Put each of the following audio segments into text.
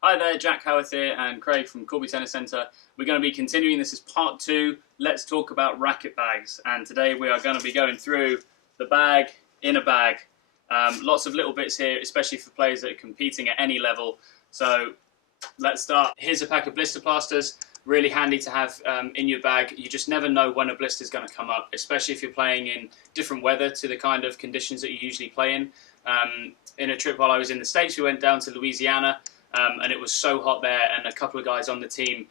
Hi there, Jack Howarth here and Craig from Corby Tennis Centre. We're going to be continuing, this is part 2, let's talk about racket bags. And today we are going to be going through the bag in a bag. Lots of little bits here, especially for players that are competing at any level. So let's start. Here's a pack of blister plasters, really handy to have in your bag. You just never know when a blister is going to come up, especially if you're playing in different weather to the kind of conditions that you usually play in. In a trip while I was in the States, we went down to Louisiana. And it was so hot there, and a couple of guys on the team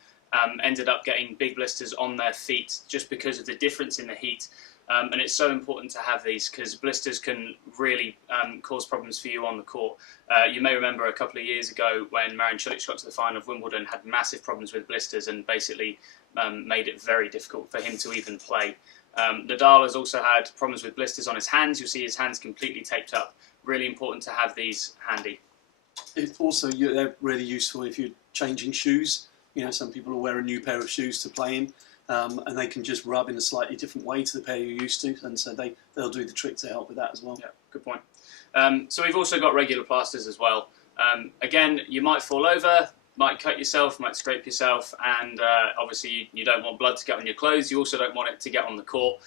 ended up getting big blisters on their feet just because of the difference in the heat. And it's so important to have these because blisters can really cause problems for you on the court. You may remember a couple of years ago when Marin Cilic got to the final of Wimbledon, had massive problems with blisters and basically made it very difficult for him to even play. Nadal has also had problems with blisters on his hands. You'll see his hands completely taped up. Really important to have these handy. They're really useful if you're changing shoes. You know, some people will wear a new pair of shoes to play in, and they can just rub in a slightly different way to the pair you're used to, and so they'll do the trick to help with that as well. Yeah, good point. So we've also got regular plasters as well. Again, you might fall over, might cut yourself, might scrape yourself, and obviously you don't want blood to get on your clothes. You also don't want it to get on the court.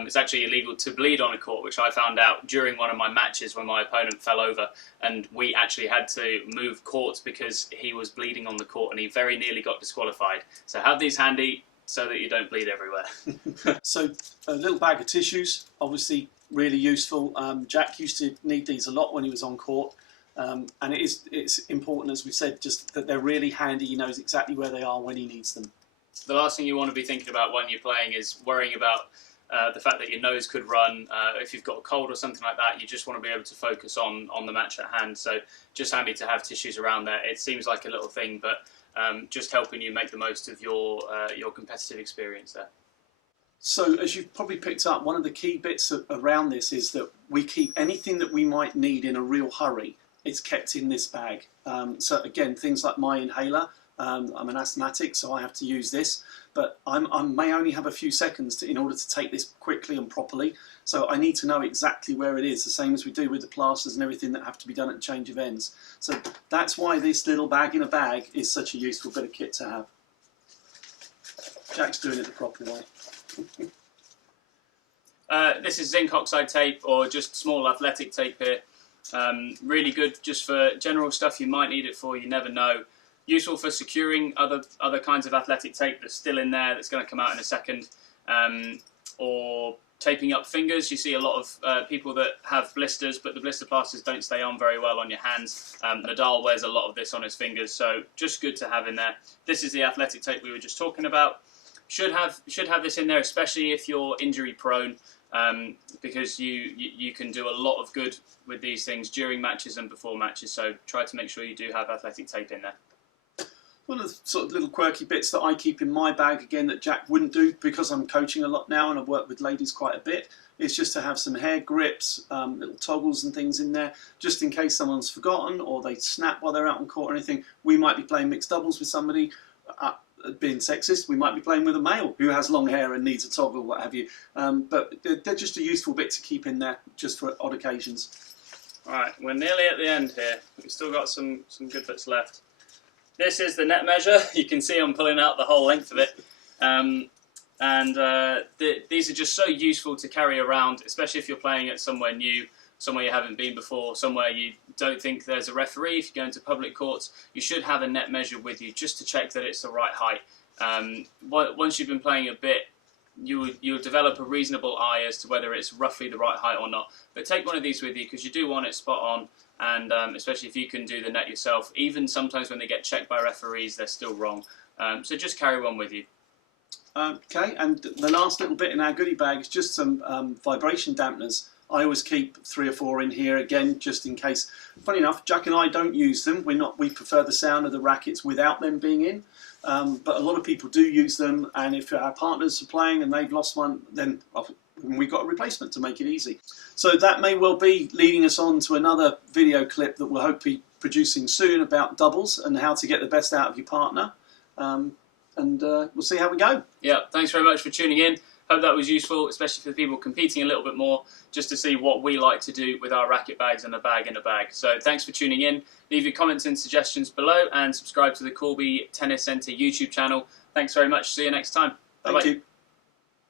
It's actually illegal to bleed on a court, which I found out during one of my matches when my opponent fell over, and we actually had to move courts because he was bleeding on the court and he very nearly got disqualified. So have these handy so that you don't bleed everywhere. So a little bag of tissues, obviously really useful. Jack used to need these a lot when he was on court. And it's important, as we said, just that they're really handy. He knows exactly where they are when he needs them. The last thing you want to be thinking about when you're playing is worrying about the fact that your nose could run. If you've got a cold or something like that, you just want to be able to focus on the match at hand. So just handy to have tissues around there. It seems like a little thing, but just helping you make the most of your competitive experience there. So as you've probably picked up, one of the key bits around this is that we keep anything that we might need in a real hurry. It's kept in this bag. So again, things like my inhaler. I'm an asthmatic, so I have to use this, but I may only have a few seconds in order to take this quickly and properly. So I need to know exactly where it is, the same as we do with the plasters and everything that have to be done at the change of ends. So that's why this little bag in a bag is such a useful bit of kit to have. Jack's doing it the proper way. This is zinc oxide tape or just small athletic tape here. Really good just for general stuff you might need it for, you never know. Useful for securing other kinds of athletic tape that's still in there, that's going to come out in a second. Or taping up fingers. You see a lot of people that have blisters, but the blister plasters don't stay on very well on your hands. Nadal wears a lot of this on his fingers, so just good to have in there. This is the athletic tape we were just talking about. Should have this in there, especially if you're injury prone. Because you can do a lot of good with these things during matches and before matches, so try to make sure you do have athletic tape in there. One of the sort of little quirky bits that I keep in my bag, again, that Jack wouldn't do because I'm coaching a lot now and I work with ladies quite a bit, is just to have some hair grips, little toggles and things in there, just in case someone's forgotten or they snap while they're out on court or anything. We might be playing mixed doubles with somebody. Being sexist, we might be playing with a male who has long hair and needs a toggle, what have you. But they're just a useful bit to keep in there, just for odd occasions. All right, we're nearly at the end here. We've still got some good bits left. This is the net measure. You can see I'm pulling out the whole length of it. These are just so useful to carry around, especially if you're playing at somewhere new, somewhere you haven't been before, somewhere you don't think there's a referee. If you go into public courts, you should have a net measure with you just to check that it's the right height. Once you've been playing a bit, you'll develop a reasonable eye as to whether it's roughly the right height or not. But take one of these with you because you do want it spot on, and especially if you can do the net yourself. Even sometimes when they get checked by referees, they're still wrong. So just carry one with you. Okay, and the last little bit in our goodie bag is just some vibration dampeners. I always keep 3 or 4 in here, again, just in case. Funny enough, Jack and I don't use them. We prefer the sound of the rackets without them being in. But a lot of people do use them, and if our partners are playing and they've lost one, then we've got a replacement to make it easy. So that may well be leading us on to another video clip that we'll hopefully be producing soon about doubles and how to get the best out of your partner. We'll see how we go. Yeah, thanks very much for tuning in. Hope that was useful, especially for the people competing a little bit more, just to see what we like to do with our racket bags and a bag in a bag. So thanks for tuning in. Leave your comments and suggestions below and subscribe to the Corby Tennis Centre YouTube channel. Thanks very much. See you next time. Bye-bye. Thank you.